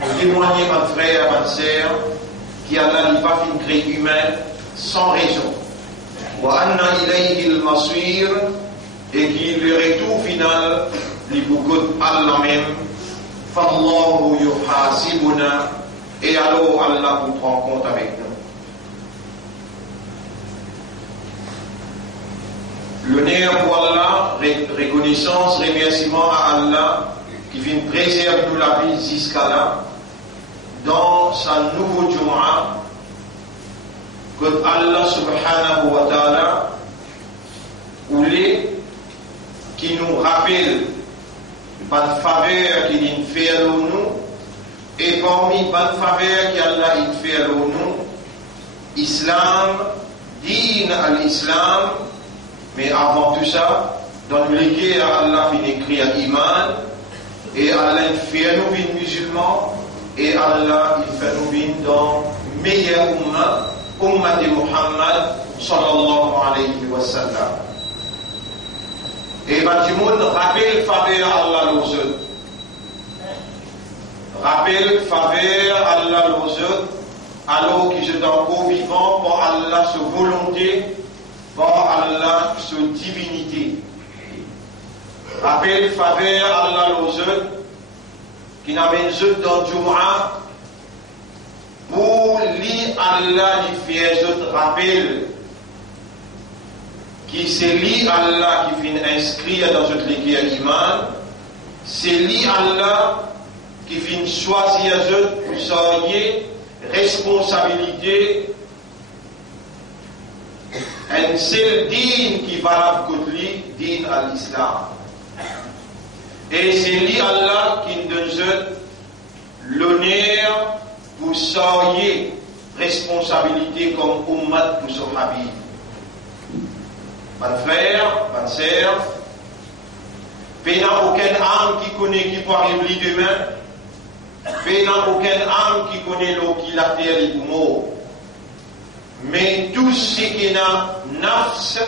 Pour témoigner, mon frère, ma sœur, qui Allah n'est pas une créé humaine sans raison. Wa anna ilayhi al-masir, et qui le retour final, li beaucoup Allah même. Fallahu yuhasibuna, et alors Allah vous prend compte avec nous. L'honneur pour Allah, reconnaissance, remerciement à Allah qui vient préserver nous la vie jusqu'à là, dans sa nouveau Jumu'ah, que Allah subhanahu wa ta'ala voulait qui nous rappelle pas de faveur qu'il a fait à nous, et parmi pas de faveur qu'Allah a fait à nous, Islam, din al-Islam, mais avant tout ça, dans lequel Allah a écrit à Iman, et Allah a fait à nous musulmans, et Allah a fait à nous dans meilleur umma de Muhammad sallallahu alayhi wa sallam. Et tout le monde rappelle faveur Allah aux autres. Rappelle faveur Allah aux autres, alors qu'ils sont encore vivants par Allah sa volonté, par Allah sa divinité. Rappelle faveur Allah aux autres, qui n'amène autres dans Jumu'ah, pour lui Allah lui fait autres rappel, qui c'est lui Allah qui vient inscrire dans notre l'équerre iman, c'est lui Allah qui vient choisir autres pour soigner responsabilité, un seul din qui va contre lui, din à l'islam. Et c'est lui Allah qui nous donne l'honneur pour soigner responsabilité comme ummat pour son habib. Mon frère, ma sœur, il n'y a aucune âme qui connaît qui peut arriver demain. Il n'y a aucune âme qui connaît l'eau qui la terre et pour mort. Mais tout ce qui n'a nafs,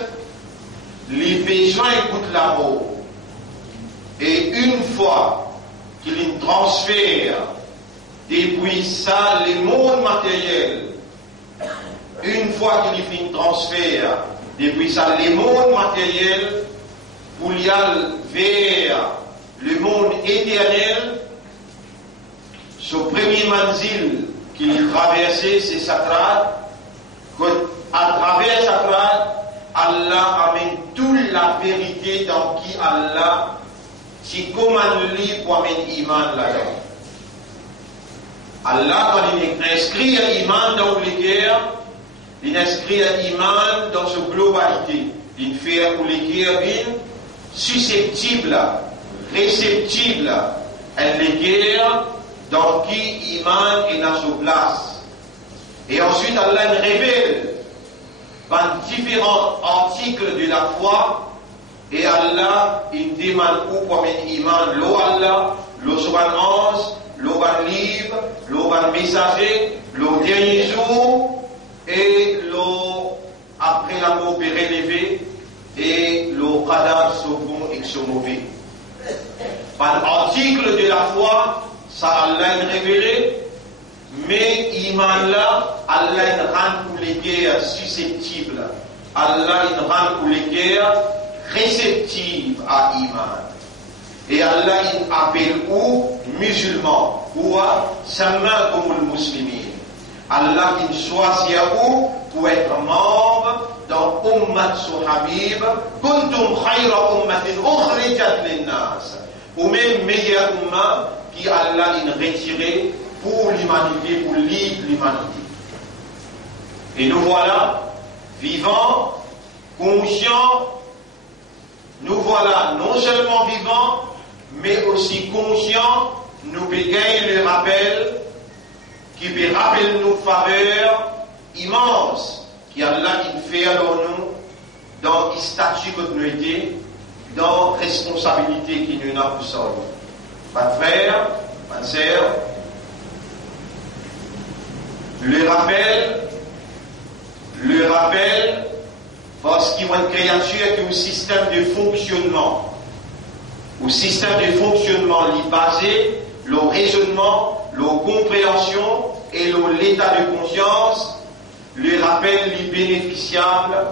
les besoins écoutent la mort. Et une fois qu'il transfère depuis ça les mondes matériels, une fois qu'il fait un transfert depuis ça les mondes matériels, pour y aller vers le monde éternel, ce premier manzil qu'il traversait, c'est Sakrat. À travers Sakrat, Allah amène toute la vérité dans qui Allah, si commande lui pour amener iman là-dedans. Allah, quand il inscrit l'iman dans les guerres, il inscrit l'iman dans sa globalité. Il fait pour les guerres susceptibles, réceptibles à les guerres dans qui iman est dans sa place. Et ensuite, Allah révèle dans différents articles de la foi, et Allah, il demande où pour mettre iman, l'eau Allah, l'eau sur un ange, l'eau ban livre, l'eau ban messager, l'eau dernier jour, et l'eau après la mort relevé, et l'eau cadavre sur bon et sur mauvais. Par article de la foi, ça Allah révélé, mais iman là, Allah il rend pour les guerres susceptibles, Allah il rend pour les guerres réceptives à iman. Et Allah il appelle où musulmans, ou sammakum al-muslimin. Allah il choisit où pour être membre dans ummat suhabib, kuntum khayra ummatin ukhrijat lin-nas. Ou même meilleur umma qui Allah il retiré pour l'humanité, pour l'humanité. Et nous voilà vivants, conscients, nous voilà non seulement vivants, mais aussi conscients, nous gagnons le rappel, qui peut rappeler nos faveurs immenses, qui Allah il fait alors nous, dans le statut que nous étions, dans la responsabilité qui nous a pour ça. Ma frère, ma sœur, le rappel, parce qu'il y a une créature qui a un système de fonctionnement. Au système de fonctionnement, il est basé, le raisonnement, la compréhension et l'état de conscience, le rappel les bénéficiables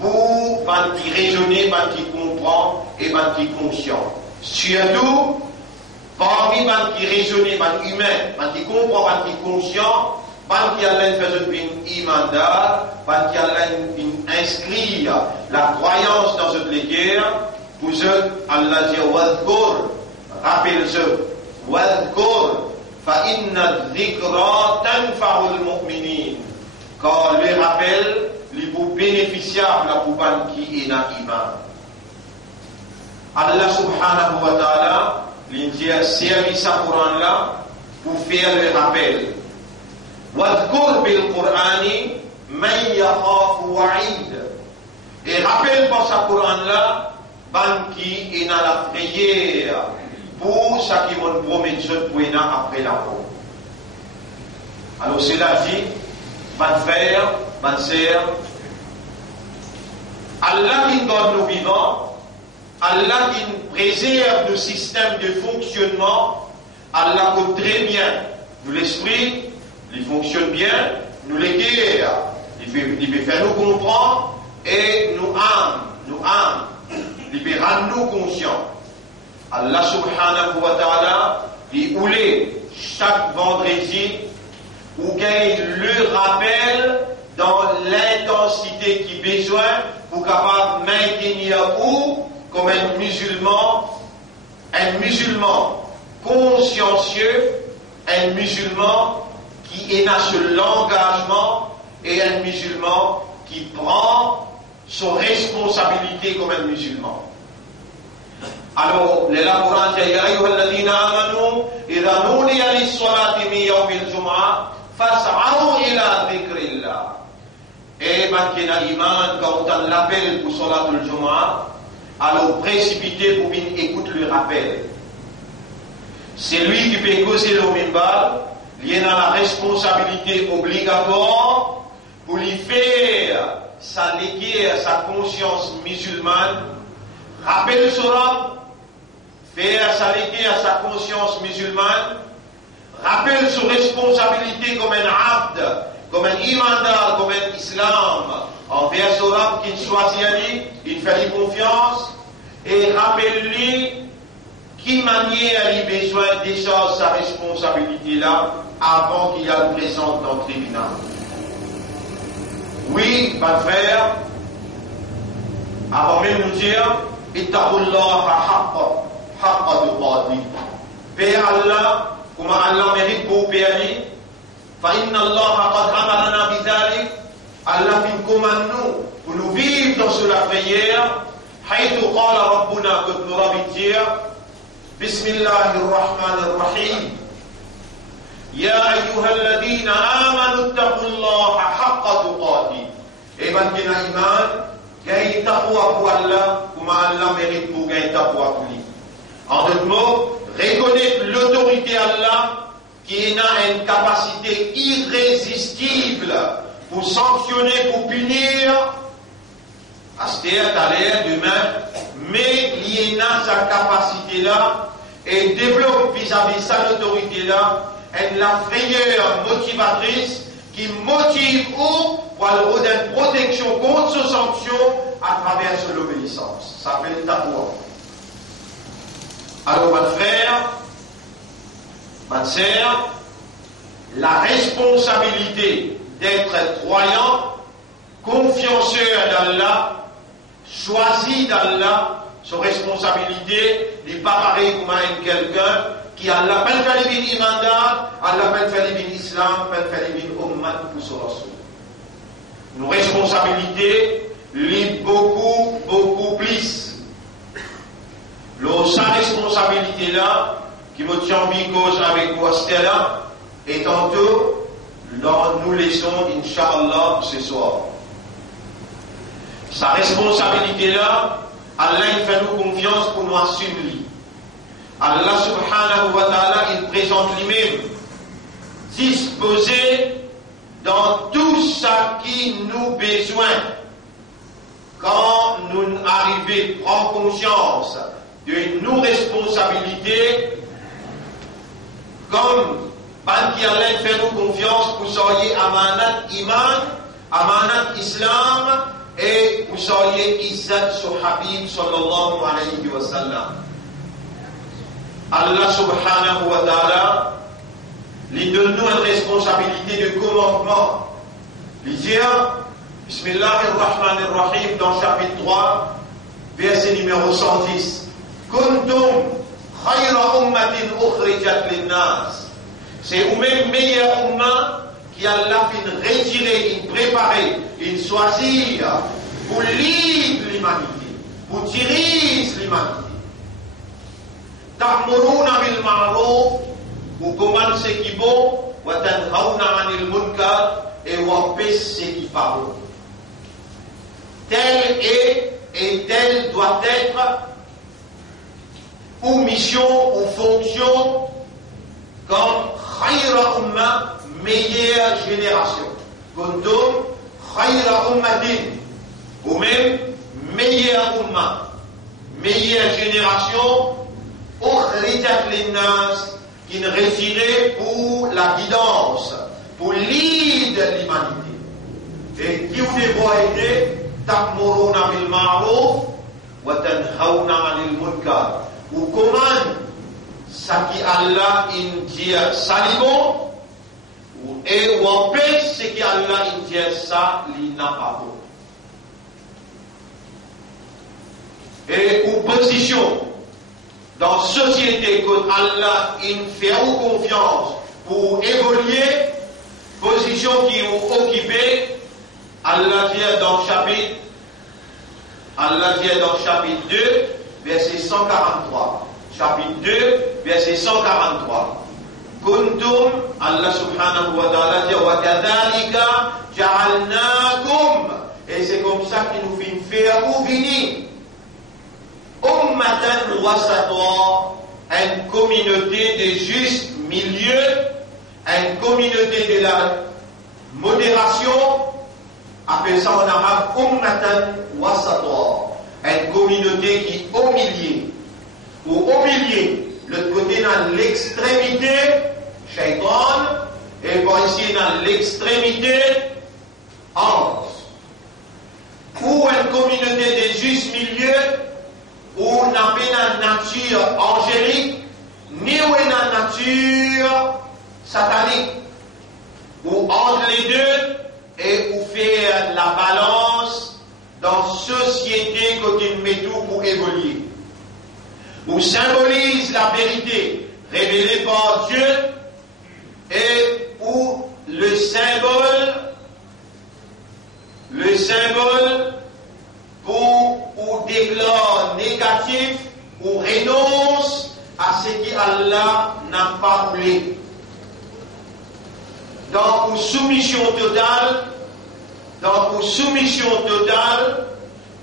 pour qui raisonner, qui comprend et qui conscient. Surtout, parmi qui raisonner, humain, qui comprend, qui conscient, qui a fait une imandar, qui a inscrit la croyance dans cette guerre, pour eux, Allah dit Wadkur, rappelle-eux, Wadkur, fa inna dhikra tanfa'ul mu'minin. Car le rappel, les pour bénéficiables pour qui est dans l'iman. Allah subhanahu wa ta'ala, il a servi sa Coran là pour faire le rappel. Wadkur bil Qur'ani man yakhafu wa'id. Et rappelle par sa Coran là, qui est dans la prière pour ce qui m'ont promis de pour après la mort. Alors cela dit, mon frère, ma sœur, Allah qui donne nos vivants, Allah qui préserve le système de fonctionnement, Allah connaît très bien nous l'esprit, il fonctionne bien, nous les guerres, il peut faire nous comprendre et nous âmes, il peut rendre nous conscients. Allah subhanahu wa ta'ala, il voulait chaque vendredi ou gagne le rappel dans l'intensité qui besoin pour capable maintenir ou comme un musulman consciencieux, un musulman qui est dans ce l'engagement et un musulman qui prend son responsabilité comme un musulman. Alors, le Coran dit Ya ayyuhalladhina amanu idha nudiya lis-salati min yawmil jum'ah fas'au ila dhikrillah. Et maintenant, iman, quand on l'appelle pour Salatul Jum'ah, alors précipiter pour venir écouter le rappel. C'est lui qui peut causer le minbar, il a la responsabilité obligatoire pour lui faire sa léguer sa conscience musulmane, rappeler son rab, faire sa léguer à sa conscience musulmane, rappelle sa responsabilité comme un abd, comme un imandar, comme un islam, envers son rab qu'il choisit, il fait confiance, et rappelle-lui qui manière il a besoin déjà sa responsabilité là avant qu'il y a le présent dans le tribunal. Oui, mon frère, avant même de nous dire, ittaqullaha haqqa tuqatih. Père Allah, comme Allah mérite pour payer, fa inna Allah qad amarna bidhalik, Allah fin commande nous pour nous vivre dans cette prière. حيث قال ربنا كتب ربي بسم الله الرحمن الرحيم يا أيها الذين آمنوا اتقوا الله حق تقاته. Et maintenant, iman, gagne taqwa pour Allah, comme Allah mérite pour gagner taqwa pour lui. En d'autres mots, reconnaître l'autorité Allah qui a une capacité irrésistible pour sanctionner, pour punir. C'est-à-dire demain, mais il a sa capacité-là et développe vis-à-vis sa autorité-là la frayeur motivatrice qui motive ou pour avoir une protection contre ces sanctions à travers l'obéissance. Ça s'appelle taqwa. Alors, mon frère, ma sœur, la responsabilité d'être croyant, confianceur d'Allah, choisi d'Allah, son responsabilité n'est pas pareil comme quelqu'un qui a l'appel fait les imandar, a l'appel fait les islam, a l'appel fait les ummat pour son rasoul. Nos responsabilités lient beaucoup plus. Sa responsabilité là, qui me tient en cause avec moi, là, et tantôt, nous laissons, Inch'Allah, ce soir. Sa responsabilité là, Allah il fait nous confiance pour nous assumer. Allah subhanahu wa ta'ala, il présente lui-même disposé dans tout ce qui nous besoin. Quand nous arrivons à prendre conscience de nos responsabilités, comme ban qui allait faire nous confiance pour soyez amanat iman, amanat islam, et vous soyez izzat sur Habib sallallahu alayhi wa sallam. Allah subhanahu wa ta'ala lui donne nous une responsabilité de commandement. Il dit, Bismillahirrahmanirrahim, dans chapitre 3, verset numéro 110. Kuntum khayra ummatin ukhrijat linnas. C'est vous-même meilleur umma qui Allah fin retirer, il préparer, il choisir pour lead l'humanité, pour diriger l'humanité. Ta'muruna bil ma'ruf, vous commandez ce qui est bon, wa tanhauna 'anil munkar, et vous empêchez ce qui n'est pas bon. Tel est et tel doit être ou mission ou fonction comme khayra umma, meilleure génération. Kuntum khayra ummatin, ou même meilleure umma, meilleure génération, ukhrijat linnas, qui ne retiré pour la guidance, pour lead l'humanité. Et qui vous devra aider, ta'muruna bil ma'ruf wa tanhauna 'anil munkar. Ou commande ça qui Allah dit ça li bon, et ou empêche ce qui Allah dit ça li n'a pas bon. Et ou position dans la société que Allah fait confiance pour évoluer, position qui est occupée, Allah dit dans le chapitre 2, verset 143. Chapitre 2, verset 143. Kuntum, Allah subhanahu wa ta'ala dit, wa kadhalika ja'alnakum, et c'est comme ça qu'il nous fait faire ou venir. Ummatan wasata, une communauté de juste milieu, une communauté de la modération, appelle ça en arabe ummatan wasata, une communauté qui est au milieu, ou au milieu, le côté dans l'extrémité, shaitan, et bon ici dans l'extrémité, ange. Ou une communauté de juste milieu, où on n'a pas une nature angélique, ni une nature satanique. Ou entre les deux, et où faire la balance dans la société que tu mets tout pour évoluer. Où symbolise la vérité révélée par Dieu, et où le symbole pour ou déclare négatif ou renonce à ce qu'Allah n'a pas voulu. Donc, une soumission totale,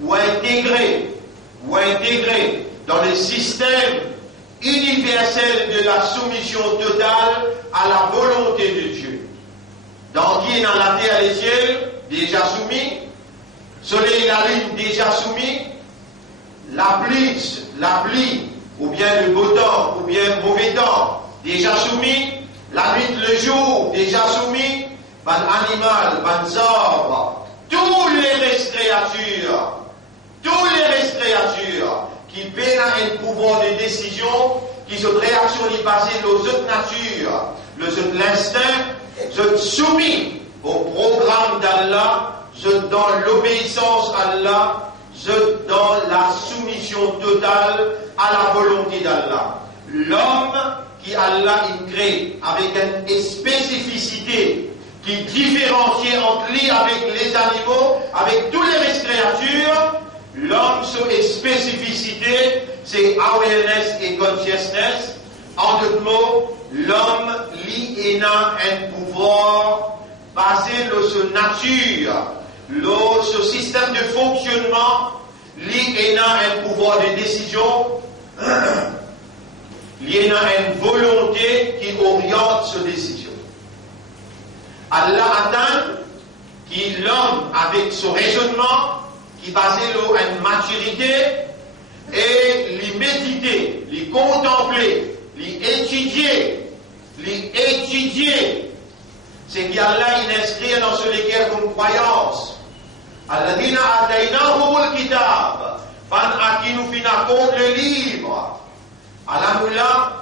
ou intégrée dans le système universel de la soumission totale à la volonté de Dieu. Donc, qui est dans la terre et les cieux, déjà soumis, soleil et la lune déjà soumis, la pluie, ou bien le beau temps, ou bien le mauvais temps, déjà soumis, la nuit, le jour, déjà soumis, ban animal, ban arbres, tous les restes créatures qui peinent un pouvoir de décision, qui se réactionnent passer aux autres natures, les autres l'instinct, se soumis au programme d'Allah, dans l'obéissance à Allah, dans la soumission totale à la volonté d'Allah. L'homme qui Allah crée avec une spécificité qui différencie entre lui avec les animaux, avec toutes les créatures, l'homme, sur spécificité, c'est awareness et consciousness. En d'autres mots, l'homme, lui, a un pouvoir basé sur sa nature, sur système de fonctionnement, lui, a un pouvoir de décision, lui, a une volonté qui oriente ses décisions. Allah attend que l'homme, avec son raisonnement, qui est basé sur une maturité, et lui méditer, lui contempler, lui étudier l'étudier. C'est qu'Allah il inscrit dans ce léguer comme croyance. Alladina ataynahumul kitab. Ban à qui nous fina compte le livre. Allah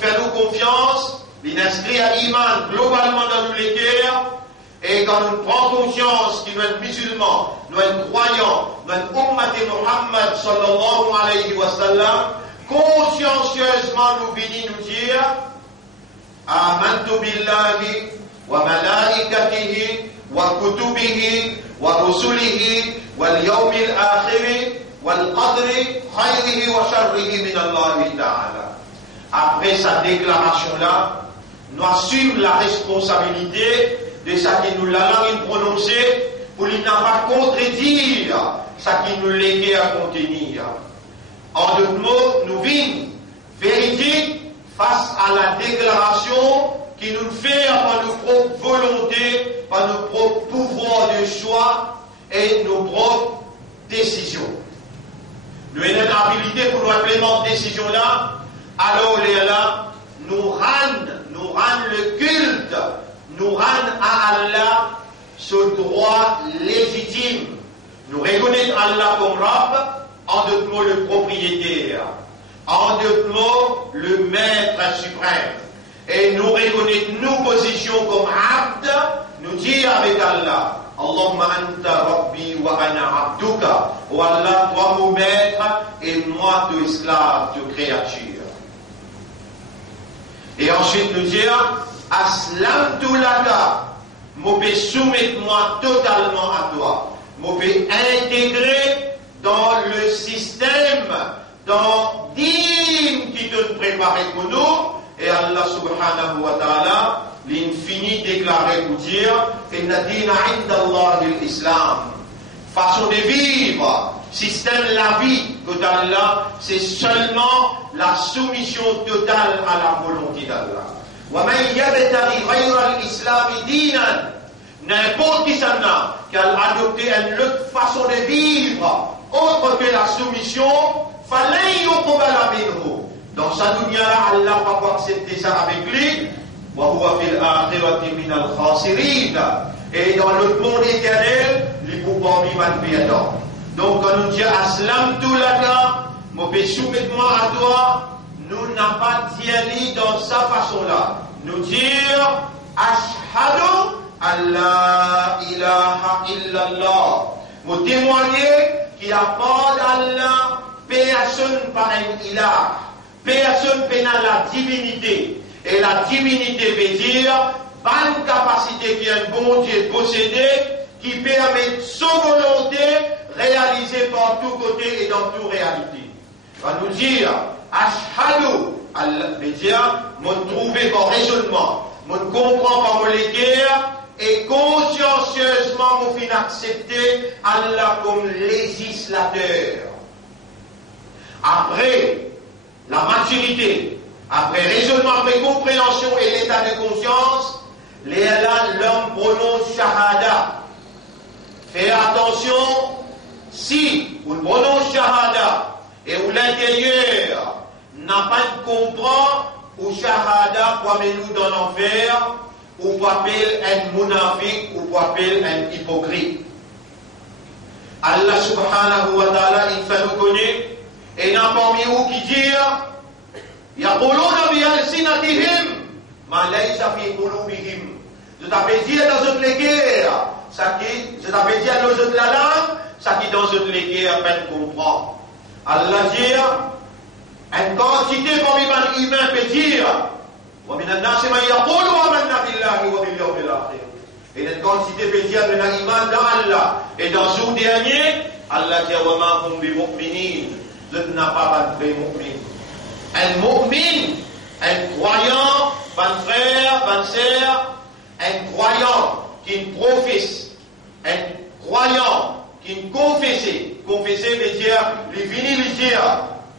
fait nous confiance. Il inscrit à l'iman globalement dans nos léguer. Et quand nous prenons conscience que nous sommes musulmans, nous sommes croyants, nous sommes ummat Muhammad sallallahu alayhi wa sallam, consciencieusement nous venons nous dire Amantu billahi wa malaikatihi wa kutubihi wa rusulihi wal yawmil akhiri wal qadri khayrihi wa sharrihi min Allah ta'ala. Après sa déclaration-là, nous assumons la responsabilité de ce qui nous l'a prononcé pour qu'il n'a pas contredire ce qui nous léguait à contenir. En d'autres mots, nous vîmes véridiques face à la déclaration qui nous fait par nos propres volontés, par nos propres pouvoirs de choix et nos propres décisions. Nous avons une habilité pour nous implémenter cette décision-là, alors là, nous rendons le culte, nous rendons à Allah ce droit légitime. Nous reconnaissons Allah comme Rabb, en d'autres mots le propriétaire, en d'autres mots le maître suprême. Et nous reconnaissons nos positions comme Abd, nous disons avec Allah, Allahumma anta rabbi wa ana abduka, oh Allah, toi mon maître et moi ton esclave, ton créature. Et ensuite nous disons, Aslamtu laka, je peux soumettre moi totalement à toi. Je peux intégrer dans le système, dans dîme qui te préparait pour nous. Et Allah subhanahu wa ta'ala, l'infini déclaré pour dire, Inna dina inda Allah l'Islam. Façon de vivre, système la vie d'Allah, c'est seulement la soumission totale à la volonté d'Allah. وَمَنْ يَبْتَغِ غَيْرَ الْإِسْلَامِ دِينًا. N'importe qui s'en a adopté une autre façon de vivre autre que la soumission, فَلَنْ يُقْبَلَ مِنْهُ. Dans sa dunya, Allah va pas accepter ça avec lui. وَهُوَ فِي الْآخِرَةِ مِنَ الْخَاسِرِينَ. Et dans le monde éternel, les pouvoirs vivants dedans. Donc quand nous disons Aslamtu laka, je peux soumettre moi à toi, nous n'avons pas dit dans sa façon-là. Nous dire Ashhadu Allah ilaha illallah. Nous témoigner qu'il n'y a pas d'Allah, personne par un ilah, personne par la divinité. Et la divinité veut dire bonne capacité qui est un bon Dieu possédé, qui permet son volonté réalisée par tous côtés et dans toute réalité. Va nous dire Ashhadu, Allah veut dire, mon trouvé par raisonnement, mon comprend par mon léguerre, et consciencieusement mon fin accepter Allah comme législateur. Après la maturité, après raisonnement, après compréhension et l'état de conscience, l'homme prononce shahada. Fais attention, si vous prononcez shahada et où l'intérieur n'a pas de comprend, ou shahada pour nous dans l'enfer, ou pour appeler un munafiq, ou pour appeler un hypocrite. Allah subhanahu wa ta'ala, il fait nous connaître, et n'a parmi vous qui dit, yaquluna bi alsinatihim ma laysa fi qulubihim. Je t'avais dit dans une léguerre, je t'avais dit dans une la langue, ça qui dans une léguerre peine comprend. Allah dit, une quantité parmi les humains peut dire, wa min an-nas man yaqulu amanna billahi wa bil yawmil akhir. Et une quantité peut dire de l'iman dans Allah. Et dans ce dernier, Allah dit, wa ma hum bi mu'minin. Je n'ai pas de mu'min. Un mu'min, un croyant, bonne frère, bonne sœur, un croyant qui professe, un croyant qui confesse. Confesser veut dire, lui venir lui dire,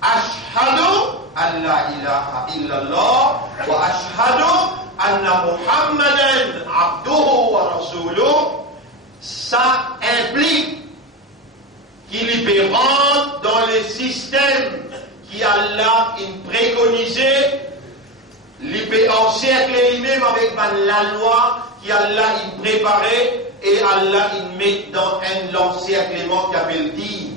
Ashhadu an la ilaha illallah wa ashhadu anna Muhammadan abduhu wa rasuluh. Ça implique qu'il peut rentrer dans le système qui Allah a préconisé il peut encercler lui-même avec la loi qu'Allah il préparait et Allah il met dans un l'encerclement qui appelle dit.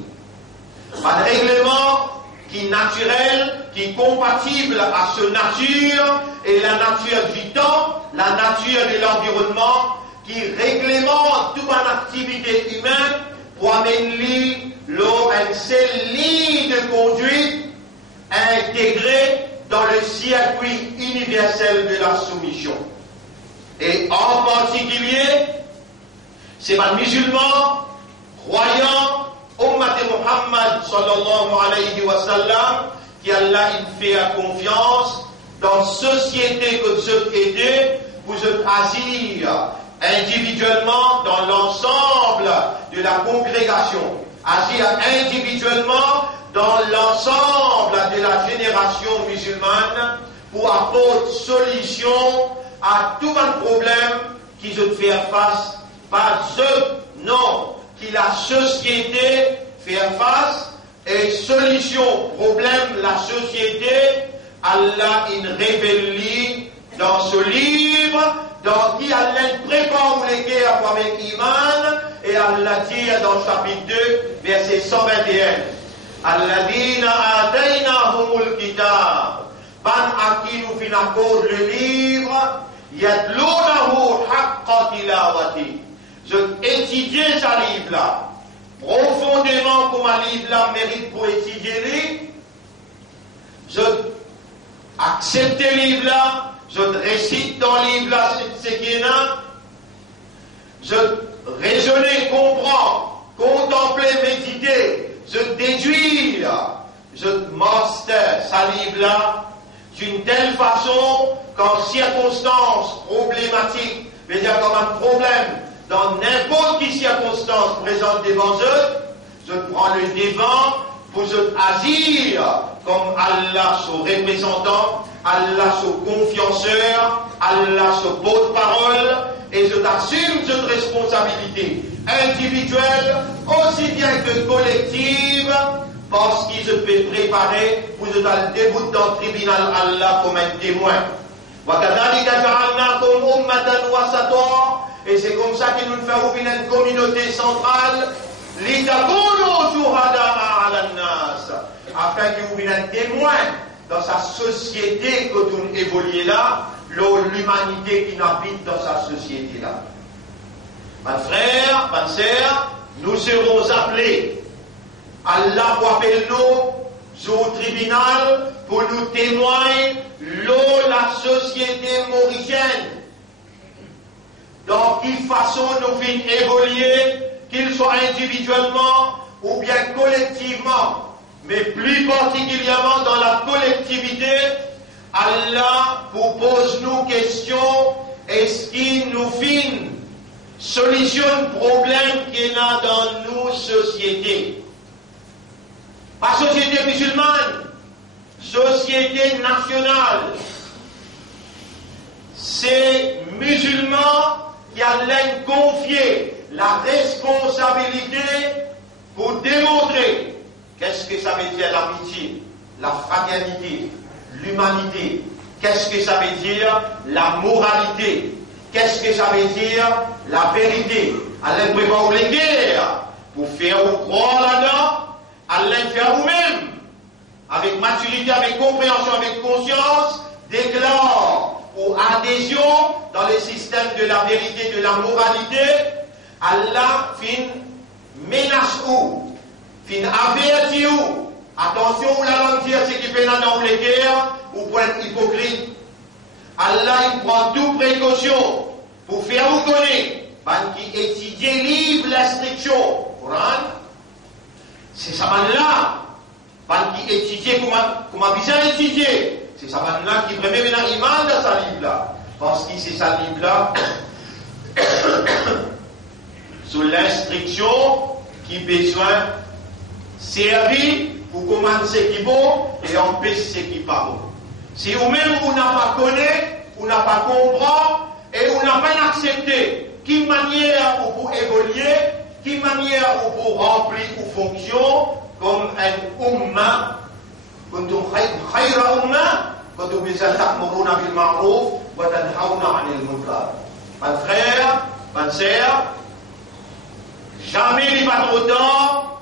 Un règlement qui est naturel, qui est compatible à ce nature et la nature du temps, la nature de l'environnement, qui réglemente toute une activité humaine pour amener un seul ligne de conduite intégré dans le circuit universel de la soumission. Et en particulier, c'est un musulman, croyant, Ummat Muhammad sallallahu alayhi wa sallam, qui Allah il fait confiance dans société comme société, pour se agir individuellement dans l'ensemble de la congrégation, agir individuellement dans l'ensemble de la génération musulmane pour apporter solution à tout un problème qui se fait face, pas eux, non, qui la société fait face et solution, problème, la société, Allah il révèle dans ce livre, dans qui Allah prépare les guerres avec Iman, et Allah dit dans le chapitre 2, verset 121, Alladina ataynahumul kitab, ban à qui nous fin accorde le livre, yadlunahu haqqa tilawati. Je étudie ce livre-là, profondément comme un livre-là mérite pour étudier. Je accepte le livre-là, je récite dans le livre-là ce qu'il y a. Je raisonne, comprends, contempler, méditer, je déduis, je master ce livre-là d'une telle façon qu'en circonstances problématiques, c'est-à-dire comme un problème, dans n'importe quelle circonstance présente devant eux, je prends le devant pour agir comme Allah, son représentant, Allah, son confianceur, Allah, son porte-parole, et je t'assume cette responsabilité individuelle, aussi bien que collective, parce qu'il se fait préparer pour se le début dans le tribunal Allah comme un témoin. Et c'est comme ça qu'il nous fait ouvrir une communauté centrale, afin qu'il ouvre un témoin dans sa société que nous évoluons là, l'humanité qui habite dans sa société là. Mes frères, mes sœurs, nous serons appelés. Allah pour appeler nous au tribunal pour nous témoigner la société mauricienne. Dans quelle façon nous finissons évoluer, qu'il soit individuellement ou bien collectivement, mais plus particulièrement dans la collectivité, Allah vous pose nous questions, est-ce qu'il nous finit solutionne problème qu'il y a dans nos sociétés. Pas société musulmane, société nationale. C'est musulmans qui allaient confier la responsabilité pour démontrer qu'est-ce que ça veut dire l'amitié, la fraternité, l'humanité, qu'est-ce que ça veut dire la moralité, qu'est-ce que ça veut dire la vérité. Allaient préparer les guerres pour faire vous croire là-dedans, allaient faire vous-même, avec maturité, avec compréhension, avec conscience, déclare ou adhésion dans le système de la vérité, de la moralité. Allah fin menace ou, fin avertit ou, attention ou la langue dire ce qui fait dans les guerres ou pour être hypocrite. Allah il prend toute précaution pour faire vous connaître, parce qu'il étudie livre l'instruction, Coran, c'est ça là, parce qu'il étudie comment bien étudier. C'est ça maintenant qui vraiment met l'image dans sa livre là. Parce que c'est sa livre là sous l'instruction qui besoin servir pour commencer ce qui est bon et empêcher ce qui n'est pas bon. Si vous-même vous n'avez pas connu, vous n'avez pas compris et vous n'avez pas accepté quelle manière vous pouvez évoluer, quelle manière vous pouvez remplir vos fonctions comme un umma, Mon frère, ma sœur, jamais il n'est pas trop tard,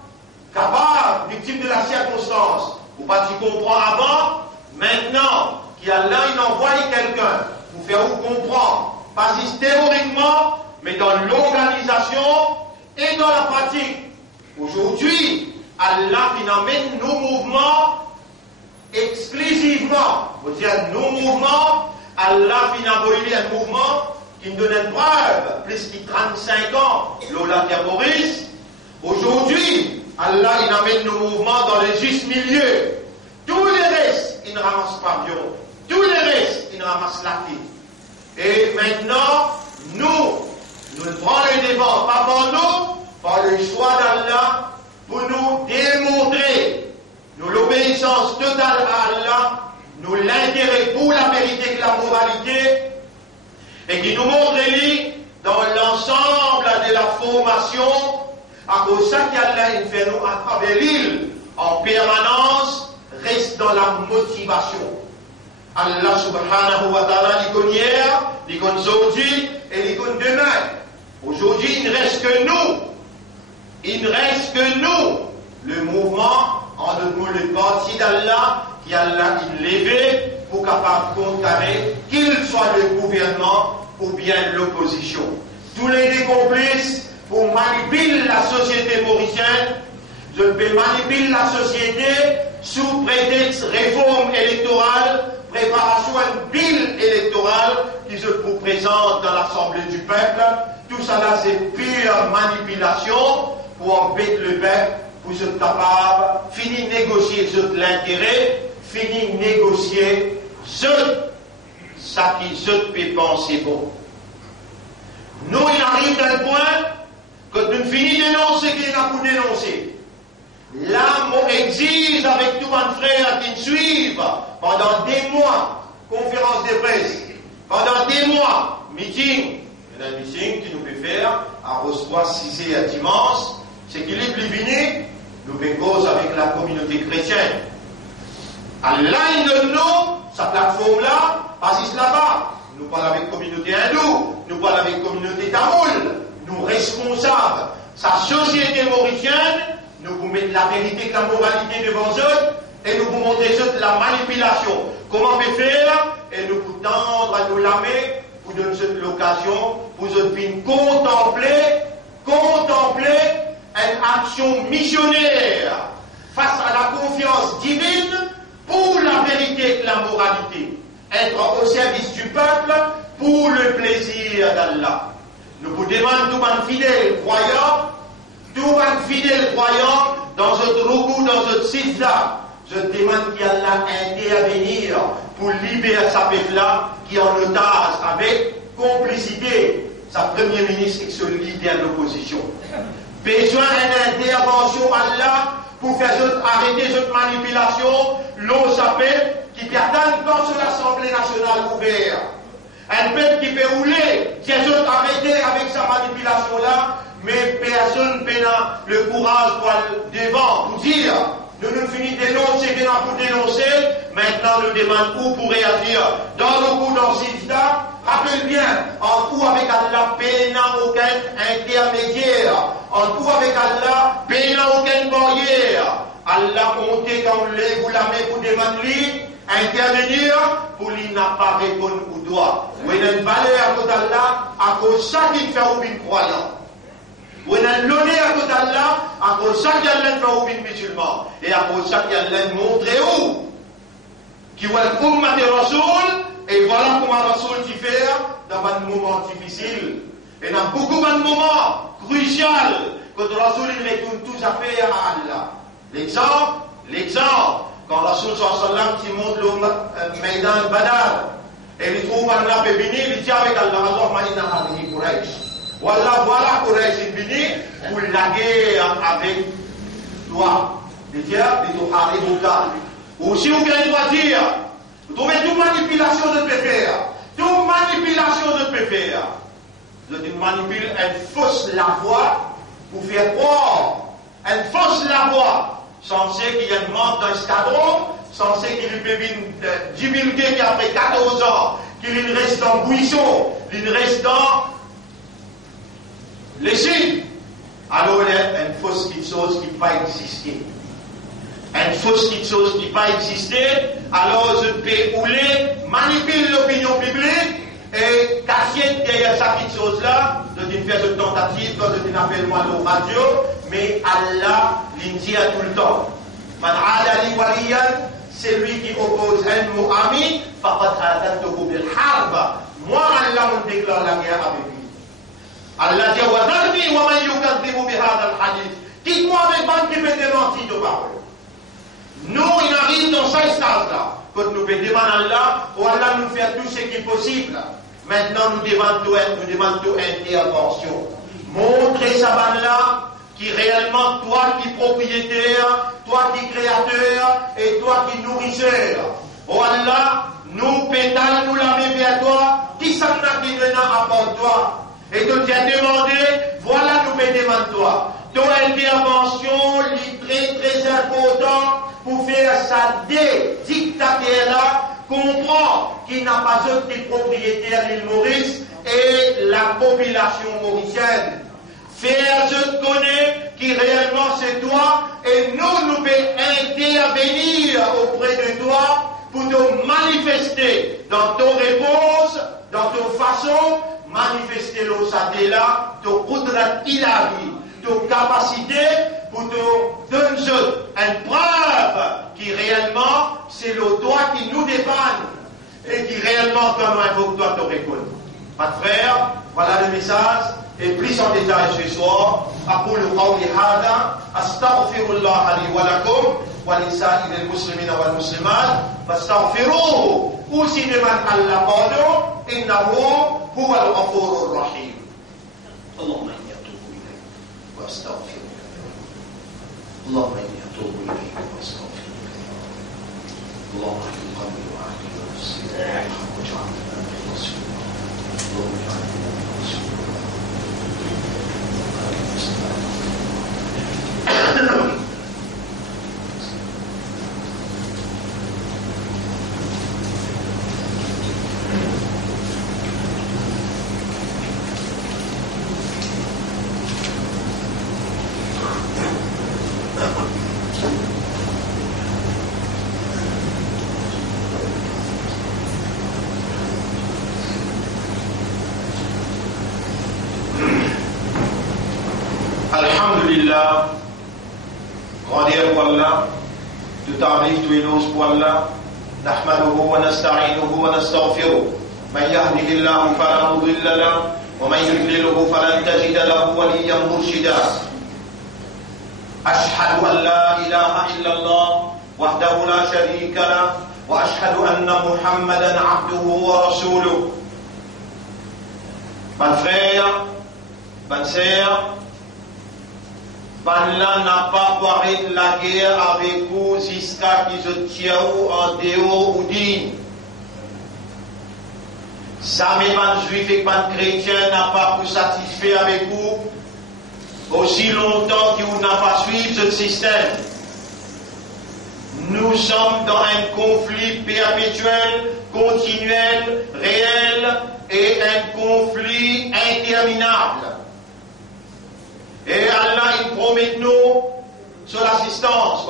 capable, victime de la circonstance, ou pas tu comprends avant, maintenant, qu'il y a là, il envoie quelqu'un pour faire vous comprendre, pas juste théoriquement, mais dans l'organisation et dans la pratique. Aujourd'hui, Allah qui amène nos mouvements exclusivement, on dit nos mouvements, Allah qui abolit un mouvement qui nous donne une preuve, plus de 35 ans, l'Ola terroriste. Aujourd'hui, Allah il amène nos mouvements dans le juste milieu. Tous les restes, ils ne ramassent pas bien. Tous les restes, ils ne ramassent la vie. Et maintenant, nous prenons le devant, pas par nous, par le choix d'Allah, pour nous démontrer l'obéissance totale à Allah, l'intérêt pour la vérité et la moralité, et qui nous montre dans l'ensemble de la formation, à cause de ça qu'Allah fait nous à travers l'île, en permanence, reste dans la motivation. Allah subhanahu wa ta'ala, il connaît hier, il connaît aujourd'hui, et il connaît demain. Aujourd'hui, il ne reste que nous. Il ne reste que nous. Le mouvement, en d'autres mots, le parti d'Allah, qui Allah il levé pour capable de contrer, qu'il soit le gouvernement ou bien l'opposition. Tous les complices pour manipuler la société mauricienne, je peux manipuler la société sous prétexte réforme électorale, préparation à une pile électorale qui se vous présente dans l'Assemblée du peuple. Tout ça là, c'est pure manipulation pour embêter le peuple, pour se capable, finir négocier l'intérêt, finir négocier ça qui se peut penser bon. Nous, il arrive à un point que nous finissons d'énoncer qu'il y a pour dénoncer. L'âme exige avec tous mes frères qui nous suivent pendant des mois, conférences de presse, pendant des mois, meeting. Il y a un meeting qui nous fait faire à recevoir 6 et à dimanche. C'est qu'il est plus venu, nous faisons cause avec la communauté chrétienne. Allah, il donne nous, sa plateforme-là, assiste là-bas. Nous parlons avec la communauté hindoue, nous parlons avec la communauté tamoule, nous responsables. Sa société mauricienne, nous vous mettons la vérité et la moralité devant eux, et nous vous montrons la manipulation. Comment on peut faire? Et nous vous tendre à nous lamer, pour donner l'occasion, pour vous contempler une action missionnaire face à la confiance divine pour la vérité et la moralité. Être au service du peuple pour le plaisir d'Allah. Nous vous demandons tout un fidèle croyant, dans notre recours, dans notre site-là, je demande qu'Allah intervenir pour libérer sa peuple-là qui est en otage avec complicité, sa premier ministre et son leader de l'opposition. Besoin d'une intervention Allah pour faire arrêter cette manipulation, l'eau s'appelle qui perdent quand sur l'Assemblée nationale ouverte. Un peuple qui peut rouler, qui est arrêté avec sa manipulation-là, mais personne n'a le courage pour aller devant, pour dire, nous nous finissons dénoncer, que nous avons dénoncer, maintenant nous demandons où pour réagir. Dans le coup d'Ansifta, rappelle bien, en tout avec Allah, pénant aucun intermédiaire, en tout avec Allah, pénant aucune barrière. Allah comptait quand vous la met pour demander, intervenir, pour lui n'a pas répondu au doigt. Vous avez une valeur à côté d'Allah, à cause de ça qu'il fait au bin croyant. Vous avez une l'honneur à côté d'Allah, à cause de ça qu'il fait au bin musulman. Et à cause de ça qu'il montré où. Qui va être comme de Rasoul, et voilà comment Rasoul t'y fait dans un moment difficile. Et dans beaucoup de moments cruciaux, quand Rasoul il les tourne tous à faire à Allah. L'exemple, quand Rasoul sallam qui monte le Maïdan Badar, et il trouve Allah peut venir, il dit avec Allah, Allah ma'ina hadihi Quraysh. Voilà Quraysh est venu pour la guerre avec toi. Il dit, il doit aller au cas. Aussi, vous pouvez dire, vous trouvez toute manipulation de faire. Toute manipulation de faire. Je manipule une fausse la voix pour faire croire. Une fausse la voix. Censé qu'il y a une membre d'un escadron, censé qu'il lui peut divulguer qu'après 14 ans, qu'il reste en buisson, il reste dans les signes. Alors il y a une fausse chose qui n'a pas existé. Une fausse chose qui n'a pas existé, alors je peux rouler, manipuler l'opinion publique et cacher derrière sa petite chose-là, de faire une tentative, de faire moi au radio, mais Allah il dit à tout le temps. Man adali waliyan, c'est lui qui oppose un mot ami, faqad adantuhu bil harb. Moi, Allah me déclare la guerre avec lui. Allah dit wa dharni wa man yukadhibu bi hadha al hadith. Quitte-moi avec man qui peut démentir de parole. Nous, il arrive dans cette stage-là, que nous pouvons demander à Allah, ou Allah nous faire tout ce qui est possible. Maintenant, nous demandons toute intervention. Montrez ça là, qui réellement, toi qui propriétaire, toi qui créateur, et toi qui nourrisseur. Oh Allah, nous pétales, nous la met vers toi, qui s'en a qui venant à part toi. Et donc, tu as demandé, voilà, nous me demandons toi. Ton intervention, très très important pour faire ça des dictateurs-là, comprend qu'il n'a pas été propriétaire l'île Maurice et la population mauricienne. Faire je te connais qui réellement c'est toi et nous pouvons intervenir auprès de toi pour te manifester dans ton réponse, dans ton façon, manifester l'osade là, ton kudrat ilahi, ton capacité pour te donner une preuve qui réellement c'est le toi qui nous dépanne et qui réellement comme un faut que toi te récolte. Ma frère, voilà le message et plus en détail ce soir. أقول قولي هذا أستغفر الله لي ولكم ولسائر المسلمين والمسلمات فاستغفروه aussi demande Allah pardon إنه هو الغفور الرحيم. اللهم إني أتوب إليك وأستغفرك. اللهم إني أتوب إليك وأستغفرك. اللهم اهد قلبي وأهد نفسي واجعلني من الرسول. اللهم اجعلني من الرسول. Alhamdulillah, grandir pour Allah, tout tarif, tout éloge pour Allah, نحمده ونستعينه ونستغفره من يهده الله فلا مضل له ومن يضلله فلن تجد له وليا مرشدا أشهد أن لا إله إلا الله وحده لا شريك له وأشهد أن محمدا عبده ورسوله. Mon frère, bonne sœur, Allah n'a pas parlé de la guerre avec vous jusqu'à qui se tient en dehors ou dit. Ça même un juif et un chrétien n'a pas pu satisfaire avec vous aussi longtemps que vous n'avez pas suivi ce système. Nous sommes dans un conflit perpétuel, continuel, réel et un conflit interminable. Et Allah, il promet nous sur l'assistance.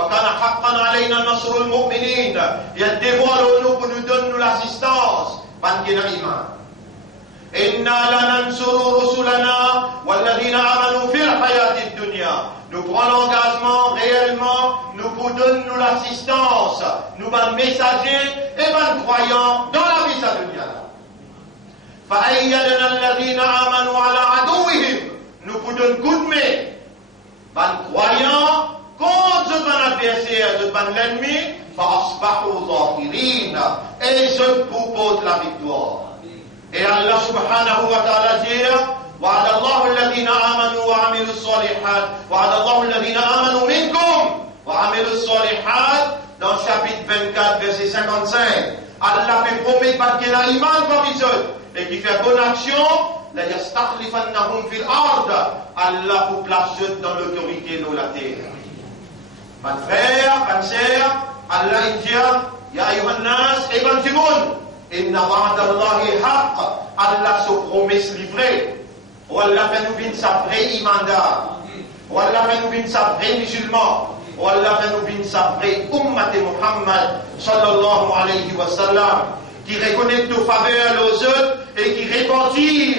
Il y a des devoir pour nous donner l'assistance. Nous prenons l'engagement réellement, nous vous donnons l'assistance, nous sommes messagers et nous croyants dans la vie de dunya. Nous vous donnons coup de main. Les croyants contre mon adversaire, de l'ennemi, et je vous pose la victoire. Et Allah subhanahu wa ta'ala dit وعد الله الذين آمنوا وعملوا الصالحات وعد الله الذين آمنوا منكم وعملوا الصالحات dans le chapitre 24 verset 55 Allah fait promettre qu'il a iman comme ils sont et qui fait bonne action la yastakhlifannahum fil ard Allah vous place dans l'autorité de la terre. Mon frère, ma sœur, Allah dit, Ya ayyuhan nas, eban timoun, inna wa'adallahi haqq, Allah se promesse livrée. Allah fait nous bin sa vraie imanda. Allah fait nous bin sa vraie musulman. Allah fait nous bin sa vraie ummat Muhammad sallallahu alayhi wa sallam, qui reconnaît nos faveurs aux autres et qui repentit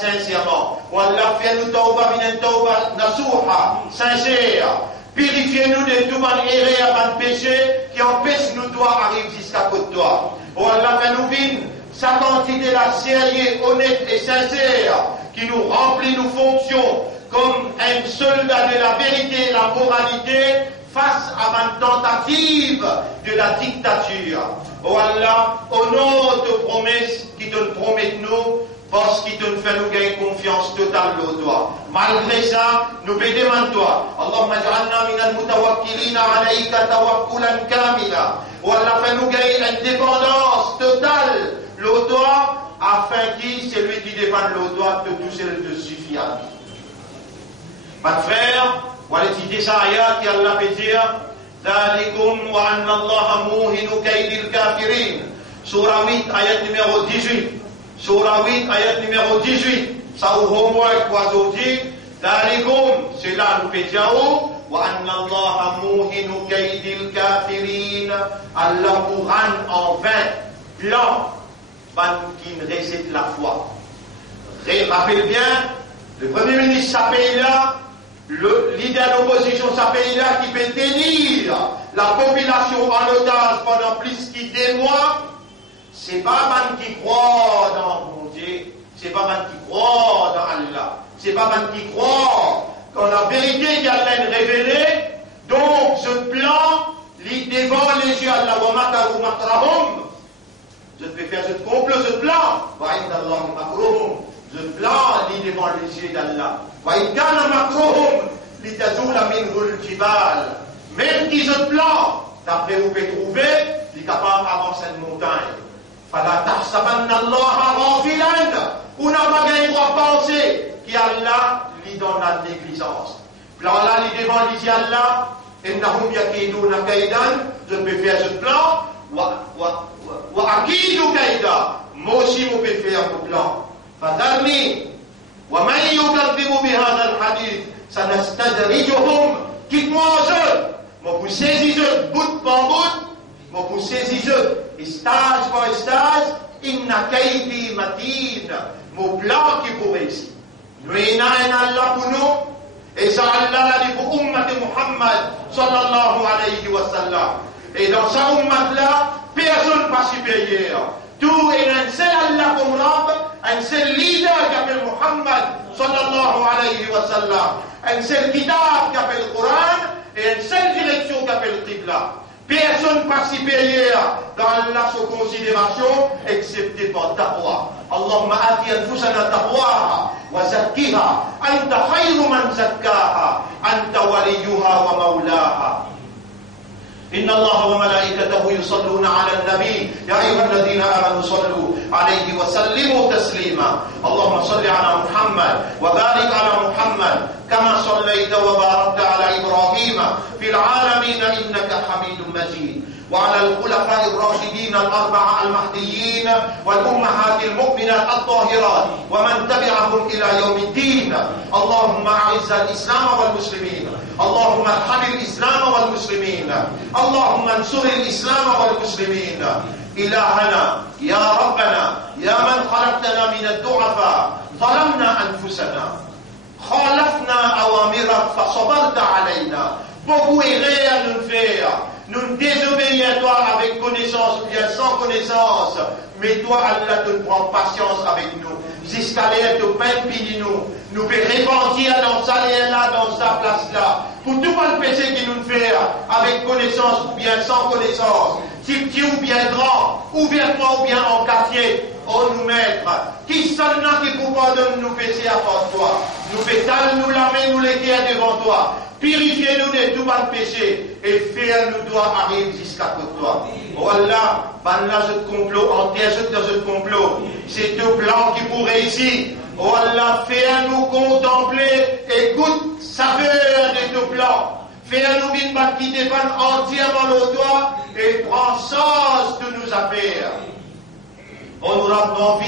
sincèrement. Allah fait nous tawba min tawba nasuha, sincère. Purifiez-nous de tout mal erré avant de péché qui empêche nous de arriver jusqu'à côté de toi. Allah fait nous bin sa quantité là sérieux, honnête et sincère, qui nous remplit nos fonctions comme un soldat de la vérité et la moralité face à une tentative de la dictature. Oh Allah, au nom de tes promesses qui te promettent nous, parce qu'il te fait nous gagner confiance totale au toi. Malgré ça, nous demandons toi. Allahumma ja'alna min al-mutawakkilina alayka tawakkulan kamila. Oh Allah, fait nous gagner une dépendance totale au toi, afin que celui qui dépend de toi, tout seul te suffit à lui. Mon frère, voilà l'idée ça qui Allah peut dire, ذَلِكُمْ وَأَنَّ اللَّهَ مُوهِنُ كَيْدِ الْكَافِرِينَ. Surah 8, ayat numéro 18. Surah 8, ayat numéro 18. Ça au homework aujourd'hui. ذَلِكُمْ, c'est là nous peut dire, وَأَنَّ اللَّهَ مُوهِنُ كَيْدِ الْكَافِرِينَ. Allah pour rendre en vain plan qui ne récite la foi. Rappelle bien, le Premier ministre de ce pays-là, le leader d'opposition de ce pays-là qui peut tenir la population en otage pendant plus que 2 mois, c'est pas man qui croit dans mon Dieu, c'est pas man qui croit dans Allah, c'est pas man qui croit dans la vérité qu'Allah a révélée. Donc ce plan, il devant les yeux Allah wa makaru makrahum. Je peux faire ce complot, ce plan. Wa inna Allah makruhum. Ce plan, il devant les yeux d'Allah. Wa in kana makruhum li tazula minhu al-jibal. Même qui ce plan, d'après vous pouvez trouver, il est capable d'avancer une montagne. Fala tahsabanna Allah ghafilan. On n'a pas gagné droit à penser qu'Allah lui donne la négligence. Plan là, il devant les yeux d'Allah. Innahum yakiduna kaidan. Je peux faire ce plan. Wa akidu kaida. Moi aussi, je peux faire mon plan. فذرني ومن يكذب بهذا الحديث سنستدرجهم. Quitte-moi aux autres. Moi vous saisissez bout par bout. Moi vous saisissez stage par stage. Inna kaydi matin. Mon plan qui pour réussir. Nous avons Allah pour nous. Et ça Allah l'a dit pour ummat Muhammad sallallahu alayhi wa sallam. Et dans sa ummat là, personne pas supérieur. Tout est un seul Allah comme Rabb, un seul leader qui appelle Muhammad sallallahu alayhi wa sallam, un seul kitab qui appelle le Coran et une seule direction qui appelle le Qibla. Personne pas supérieur dans la considération excepté par taqwa. Allahumma ati anfusana taqwaha wa zakkiha anta khayru man zakkaha anta waliyuha wa mawlaha. إن الله وملائكته يصلون على النبي يا أيها الذين آمنوا صلوا عليه وسلموا تسليما. اللهم صل على محمد وبارك على محمد كما صليت وباركت على إبراهيم في العالمين إنك حميد مجيد. وعلى الخلفاء الراشدين الأربعة المهديين والأمهات المؤمنات الطاهرات ومن تبعهم إلى يوم الدين. اللهم أعز الإسلام والمسلمين. اللهم ارحم الإسلام والمسلمين. اللهم انصر الإسلام والمسلمين. إلهنا يا ربنا يا من خلقتنا من الضعفاء ظلمنا أنفسنا خالفنا أوامرك فصبرت علينا. Beaucoup erré à nous faire. Nous désobéissons à toi avec connaissance ou bien sans connaissance. Mais toi, Allah, te prend patience avec nous. Jusqu'à l'air de peine pini nous. Nous pouvons repentir dans ça là, dans sa place là. Pour tout le péché qui nous fait avec connaissance ou bien sans connaissance. Si petit ou bien grand, ouvertement ou bien en quartier. Oh nous maître, qui seulement qui peut pardonner nos péchés à part toi. Nous pétales, nous laver, nous les guerres devant toi. Purifiez-nous de tout mal péché et fais-nous doigt arriver jusqu'à toi. Oh Allah, là ce complot, entier dans ce complot, c'est tout plan qui pour réussir. Oh Allah, fais-nous contempler et goûte saveur de tout plan. Fais-nous une part qui dépend entièrement de toi et prends sens de nos affaires. On nous rend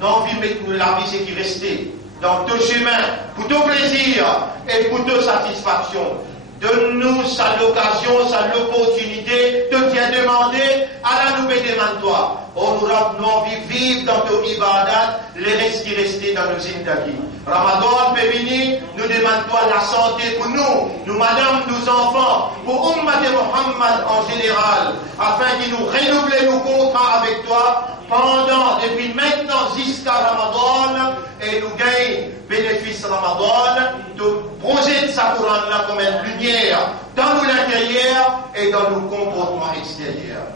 non vie, mais la vie c'est qui restait. Dans ton chemin, pour ton plaisir et pour ton satisfaction. Donne-nous ça l'occasion, ça l'opportunité de t'y demander, à la nouvelle demande-toi. On nous rend vivre dans ton ibadat, les restes qui restaient dans nos zindagi. Ramadan peut venir, nous demandons la santé pour nous madame, nos enfants, pour Ummat et Muhammad en général, afin de nous renouveler nos contrats avec toi, pendant, depuis maintenant jusqu'à Ramadan, et nous gagnons bénéfice Ramadan, de projeter sa couronne là comme une lumière dans l'intérieur et dans nos comportements extérieurs.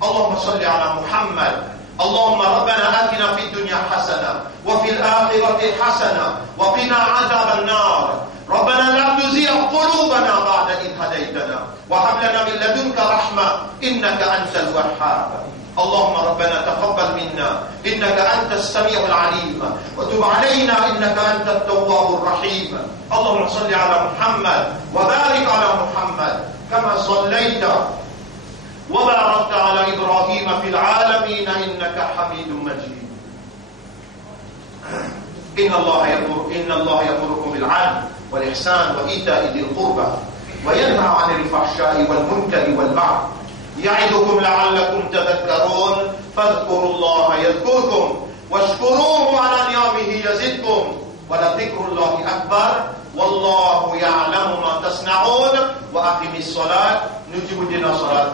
Allahumma salli ala Muhammad. اللهم ربنا آتنا في الدنيا حسنة وفي الآخرة حسنة وقنا عذاب النار ربنا لا تزغ قلوبنا بعد إذ هديتنا وهب لنا من لدنك رحمة إنك أنت الوهاب اللهم ربنا تقبل منا إنك أنت السميع العليم وتب علينا إنك أنت التواب الرحيم اللهم صل على محمد وبارك على محمد كما صليت وباركت على إبراهيم في العالمين إنك حميد مجيد إن الله يأمركم بالعدل والإحسان وإيتاء ذي القربى وينهى عن الفحشاء والمنكر والبغي يعظكم لعلكم تذكرون فاذكروا الله يذكركم واشكروه على نعمه يزدكم ولذكر الله أكبر والله يعلم ما تصنعون وأقم الصلاة نجيب دينا صلاة